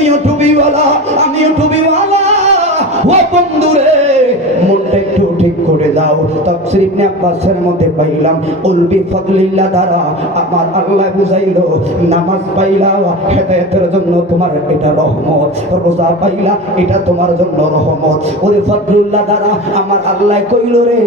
তুমিও টুপিওয়ালা আমিও টুপিওয়ালা। ও বন্ধুরে মনটা একটু ঠিক করে দাও। তাফসীর ইবনে আব্বাসের মধ্যে পাইলাম উল বিফাদলিল্লাহ দ্বারা আমার আল্লাহ বুঝাইলো নামাজ পাইলা হেদায়েতের জন্য তোমার এটা রহমত, রোজা পাইলা এটা তোমার জন্য রহমত। ওরে ফাদলুল্লাহ দ্বারা আমার আল্লাহ কইল রে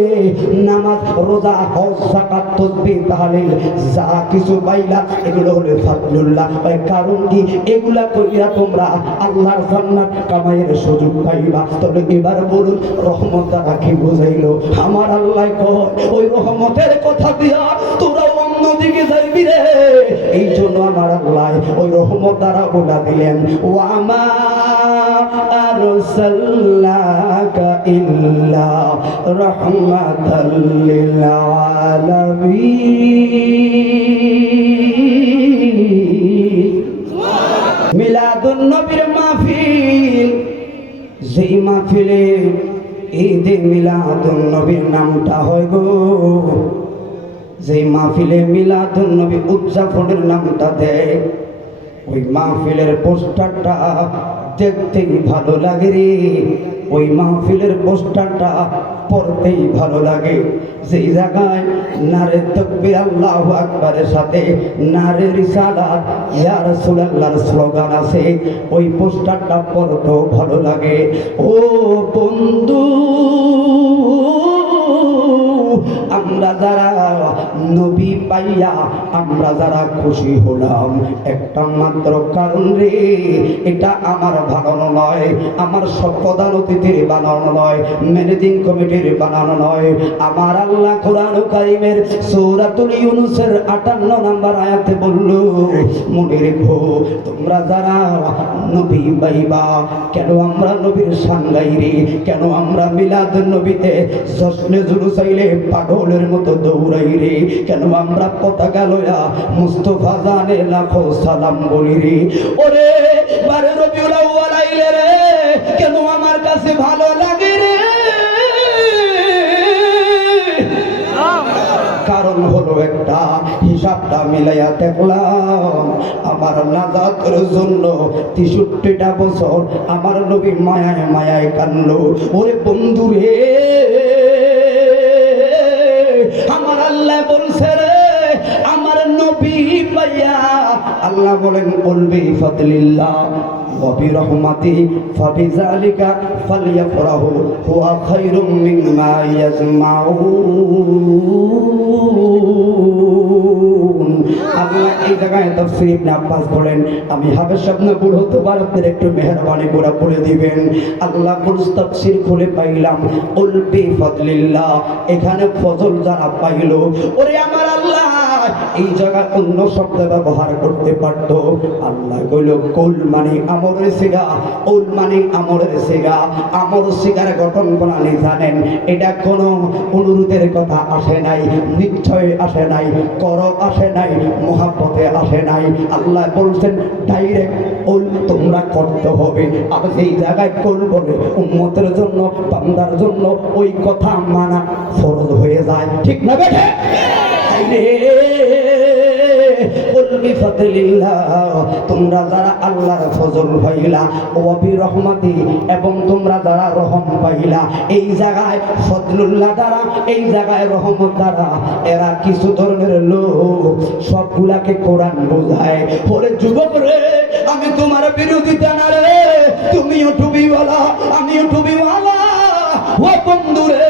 নামাজ রোজা হজ যাকাত তাসবিহ তাহলিল যা কিছু পাইলা এগুলো হলো ফাদলুল্লাহ। কারণ কি এগুলা কইরা তোমরা আল্লাহর জান্নাত কামাইয়ের সুযোগ পাইবা। তবে এবার বলুন রহমত দ্বারা কি বুঝাইলো? আমার আল্লাহ কয় ওই রহমতের কথা দিয়া তোরা অন্যদিকে যাইবি রে। এই জন্য আমার আল্লাহ ওই রহমত দ্বারা বলা দিলেন ওয়ামা আরসালনাকা ইল্লা রাহমাতাল লিল আলামিন। মিলাদুন নবীর মাহফিল, যেই মাহফিলে ঈদে মিলাদুন নবীর নামটা হয় গো, যেই মাহফিলে মিলাদুন নবী উদযাপনের নামটা দেয়, ওই মাহফিলের পোস্টারটা দেখতেই ভালো লাগে রে। ওই মাহফিলের পোস্টারটা পড়তেই ভালো লাগে। যেই জায়গায় নারে তাকবীর আল্লাহু আকবারের সাথে নারে রিসালাত ইয়া রাসূলুল্লাহর স্লোগান আছে, ওই পোস্টারটা পড়তেও ভালো লাগে। ও বন্ধু, আমরা যারা নবী পাইয়া আমরা যারা খুশি হলাম একটা মাত্র কারণ রে, এটা আমার বানানো নয়, আমার সব প্রধান অতিথির বানানো নয়, ম্যানেজিং কমিটির বানানো নয়। আমার আল্লাহ কোরআন কারীমের সূরাতুল ইউনূসের 58 নম্বর আয়াতে বলল মনে রেখো তোমরা যারা নবী পাইবা, কেন আমরা নবীর শান গাই রে, কেন আমরা মিলাদুন নবীতে জশ্নে জুলুসাইলে পাগলের মতো দৌড়াই রে, কেন আমরা পতাকা লয়া মুস্তাফা জানে লাখো সালাম বলি রে। ওরে বারে রবিউল আউয়াল আইলে রে কেন আমার কাছে ভালো লাগে রে, কারণ হলো একটা হিসাবটা মিলাইয়া দেখলাম আমার নাজাতের জন্য 63টা বছর আমার নবী মায়ায় মায়ায় কানলো। ওরে বন্ধু রে আমার আল্লাহ বলছে রে আমার নবী পাইয়া আল্লাহ বলেন বলবি ফাদলিল্লাহ ওয়া বিরহমাতিহি ফাবিযালিকা ফালইফরাহু হুয়া খায়রুম মিম্মা ইয়াজমাউন। আল্লাহ এই জায়গায় তাফসীর ইবনে আব্বাস বলেন আমি হাফেজ সাহেব না বল হতে পারে, আপনারা একটু মেহেরবানি করে পড়ে দিবেন। আল্লাহ বলছে তাফসীর খুলে পাইলাম উলবি ফাদলিল্লাহ, এখানে ফজল যারা পাইলো। ওরে আমার আল্লাহ এই জায়গায় অন্য শব্দ ব্যবহার করতে পারত। আল্লাহ কইল কুল মানে আমরের সিগা, উল মানে আমরের সিগা। আমর সিগার গঠন প্রণালী জানেন, এটা কোনো অনুরোধের কথা আসে নাই, নিশ্চয় আসে নাই, কর আসে নাই, মহাব্বতে আসে নাই। আল্লাহ বলছেন ডাইরেক্ট উল তোমরা করতে হবে। আর সেই জায়গায় কুল বলে উম্মতের জন্য বান্দার জন্য ওই কথা মানা ফরজ হয়ে যায়, ঠিক না বেঠে? তোমরা যারা আল্লাহর ফজল পাইলা ওয়া বিরহমাতিহি এবং তোমরা যারা রহম পাইলা, এই জায়গায় ফজলুল্লাহ দ্বারা এই জায়গায় রহমত দ্বারা এরা কিছু ধরনের লোক সবগুলাকে কোরআন বোঝায়। ওরে যুবক রে আমি তোমার বিরোধিতা না রে, তুমিও টুপিওয়ালা আমিও টুপিওয়ালা। ও বন্ধু রে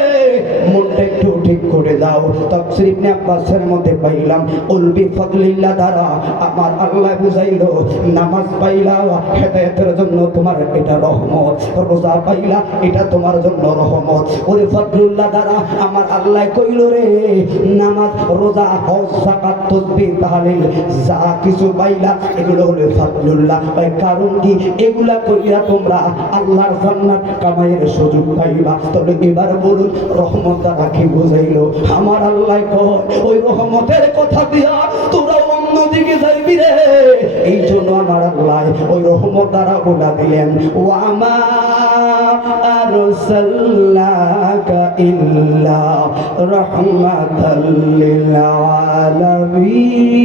মনটা একটু ঠিক করে দাও। তাফসীর ইবনে আব্বাসের মধ্যে পাইলাম উল বিফাদলিল্লাহ দ্বারা আমার আল্লাহ বুঝাইলো নামাজ পাইলা হেদায়েতের জন্য তোমার এটা রহমত, রোজা পাইলা এটা তোমার জন্য রহমত। ওরে ফাদলুল্লাহ দ্বারা আমার আল্লাহ কইল রে নামাজ রোজা হজ যাকাত তাসবিহ তাহলিল যা কিছু পাইলা এগুলো হলো ফাদলুল্লাহ। কারণ কি এগুলা কইরা তোমরা আল্লাহর জান্নাত কামাইয়ের সুযোগ পাইবা। তবে এবার বলুন রহমত দ্বারা কি বুঝাইলো? আমার আল্লাহ কয় ওই রহমতের কথা দিয়া তোরা অন্যদিকে যাইবি রে। এই জন্য আমার আল্লাহ ওই রহমত দ্বারা বলা দিলেন ওয়ামা আরসালনাকা ইল্লা রাহমাতাল লিল আলামিন।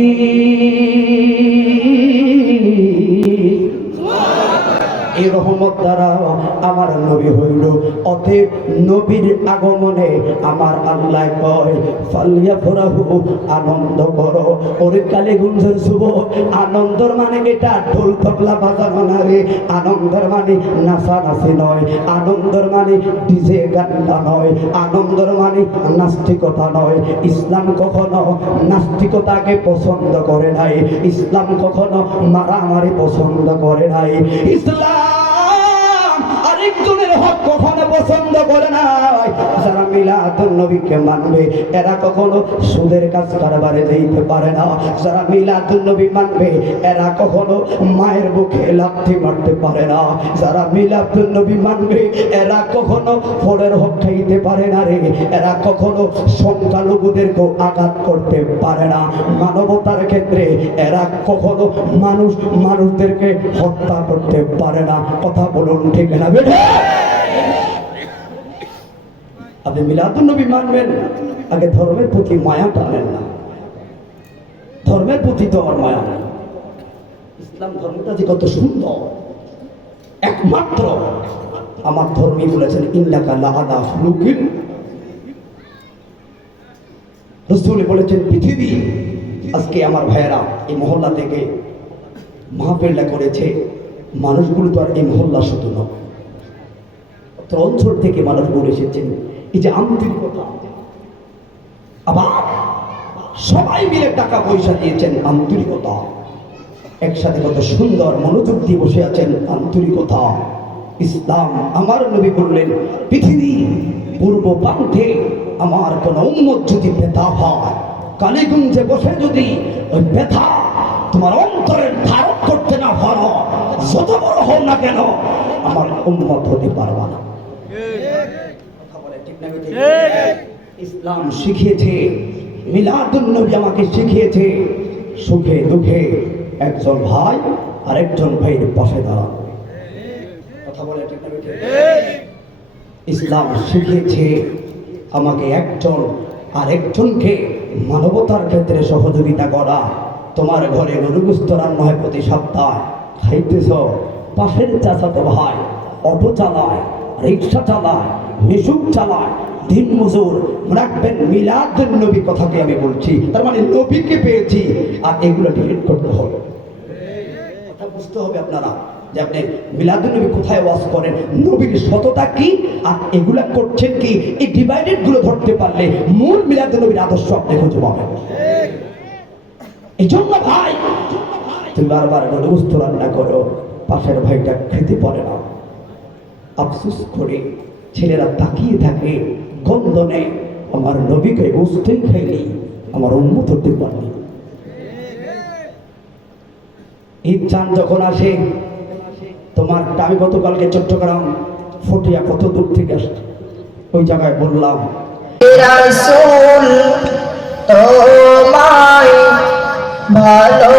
এই রহমত দ্বারা আমার নবী হইল। অতএব নবীর আগমনে আমার আল্লাহ কয় ফালিয়াফরাহু, আনন্দ করো। ওরে কালীগঞ্জের যুবক, আনন্দের মানে এটা ঢোল তবলা বাজানো না রে, আনন্দের মানে নাচানাচি নয়, আনন্দের মানে ডিজে গানটা নয়, আনন্দের মানে নাস্তিকতা নয়। ইসলাম কখনো নাস্তিকতাকে পছন্দ করে নাই, ইসলাম কখনো মারামারি পছন্দ করে নাই। ইসলাম আরেকজনের হক কখনো পছন্দ করে নাই। যারা মিলাদুন নবীকে মানবে এরা কখনো সুদের কাজ কারবারে যেতে পারে না। যারা মিলাদুন নবী মানবে এরা কখনো মায়ের বুকে লাথি মারতে পারে না। যারা মিলাদুন নবী মানবে এরা কখনো ফলের হক খাইতে পারে না রে, এরা কখনো সংখ্যালঘুদেরকেও আঘাত করতে পারে না। মানবতার ক্ষেত্রে এরা কখনো মানুষদেরকে হত্যা করতে পারে না। কথা বলুন ঠিক না বেঠে? আপনি মিলাদুন নবী মানবেন, আগে ধর্মের প্রতি মায়া টানেন না। ধর্মের প্রতি তো আমার মায়া নেই। ইসলাম ধর্মটা যে কত সুন্দর, একমাত্র আমার ধর্মী বলেছেন ইন্নাকা লাআলা খুলুকিন। রাসূল বলেছেন পৃথিবী আজকে আমার ভাইয়েরা এই মহল্লা থেকে মাহফিলটা করেছে, মানুষগুলো তো আর এই মহল্লা শুধু নয়, অঞ্চল থেকে মানুষগুলো এসেছেন। এই যে আন্তরিকতা, আবার সবাই মিলে টাকা পয়সা দিয়েছেন, আন্তরিকতা। একসাথে কত সুন্দর মনোযোগ দিয়ে বসে আছেন, আন্তরিকতা। ইসলাম আমার নবী বললেন পৃথিবী পূর্ব প্রান্তে আমার কোন উম্মত যদি ব্যথা হয়, কালীগঞ্জে বসে যদি ওই ব্যথা তোমার অন্তরের ধারণ করতে না পারো, যত বড় হও না কেন আমার উম্মত হতে পারবা না। ইসলাম শিখিয়েছে, মিলাদুন নবী আমাকে শিখিয়েছে সুখে দুঃখে একজন ভাই আর একজন ভাইয়ের পাশে দাঁড়ানো। কথা বলে ঠিক না? ইসলাম শিখিয়েছে আমাকে একজন আর একজনকে মানবতার ক্ষেত্রে সহযোগিতা করা। তোমার ঘরে গরুগুস্ত রান্না হয় প্রতি সপ্তাহে, খাইতেছ, পাশের চাচাতো ভাই অটো চালায়, রিক্সা চালায়, মিশুক চালায়, দিন মজুর। রাখবেন মিলাদুন নবী কথাকে আমি বলছি, তার মানে নবীকে পেয়েছি, আর এগুলো ডিলিট করতে হবে। কথা বুঝতে হবে আপনারা যে আপনি মিলাদুন নবী কোথায় ওয়াজ করেন, নবীর সততা কি আর এগুলা করছেন কি, এই ডিভাইডেড গুলো ধরতে পারলে মূল মিলাদুন নবীর আদর্শ আপনি খুঁজে পাবেন। এই জন্য ভাই তুমি বারবার গরুগুস্ত রান্না করো, পাশের ভাইটা খেতে পারে না, আফসোস করে ছেলেরা তাকিয়ে থাকে, গন্ধ নেই, আমার নবীকে গোস্তই খাইনি, আমার উম্মত হতে পারেনি। ঈদ চান যখন আসে, তোমার আমি গতকালকে চট্টগ্রাম ফটিয়া কত দূর থেকে আসছে, ওই জায়গায় বললাম রাসূল তোমায় ভালো